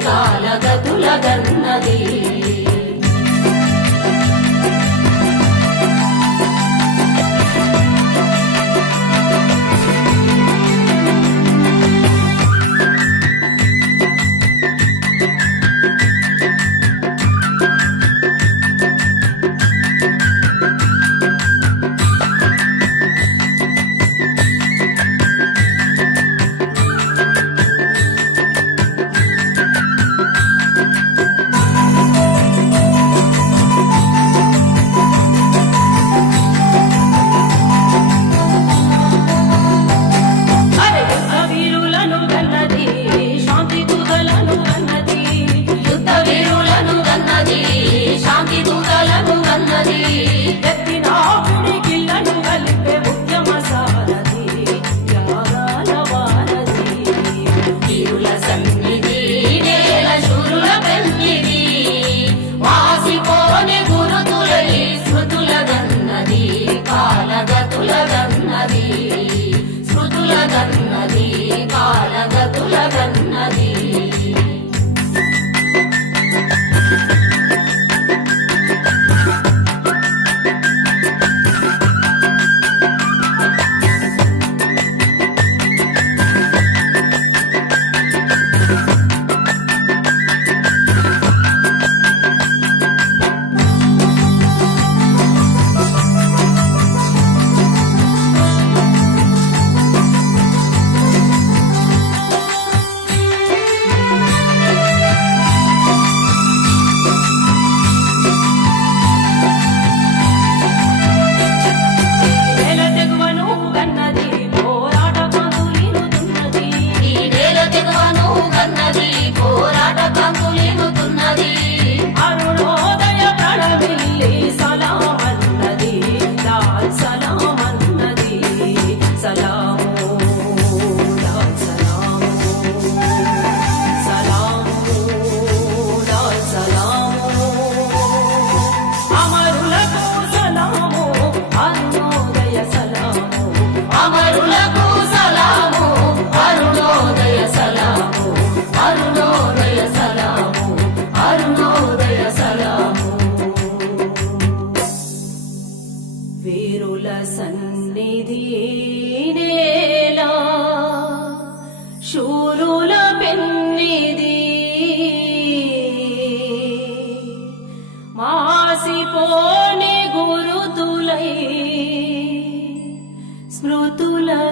God.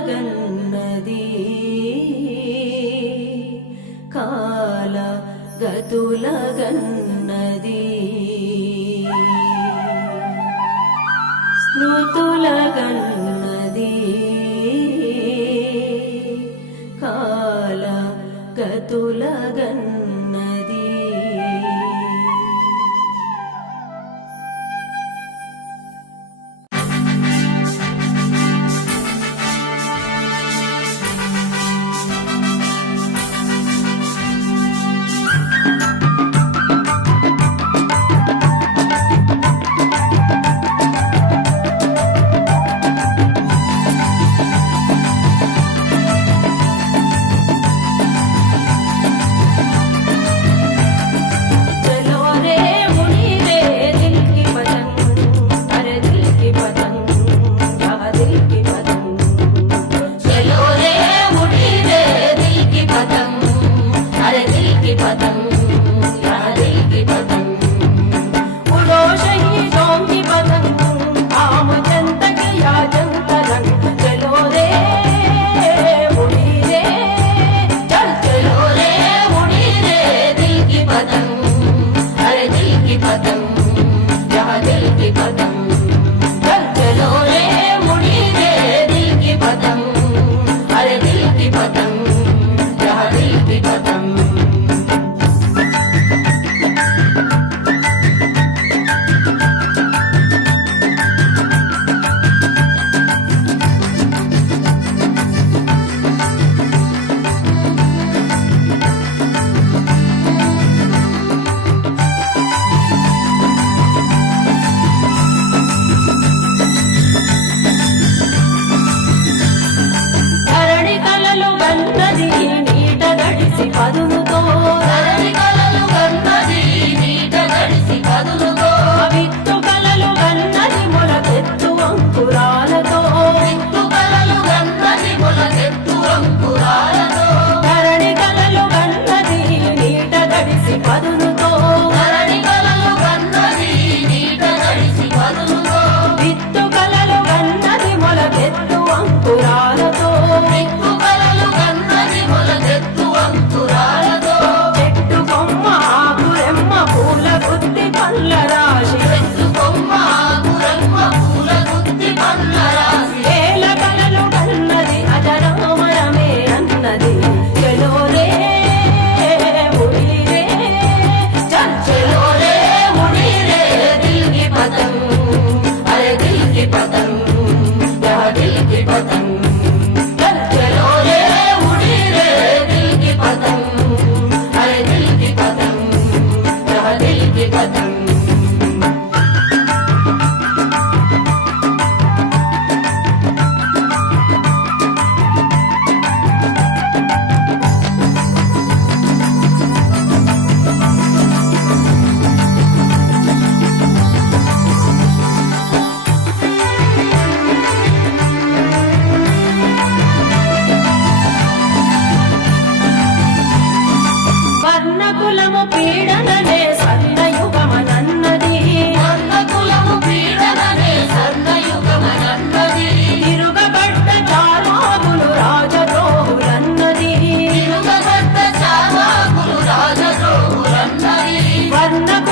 స్మృతుల గన్నది కాల గతుల గన్నది స్మృతుల గన్నది కాల గతుల పాదం Oh.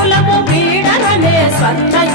వర్ణకులము పీడననే సన్నయుగమనన్నది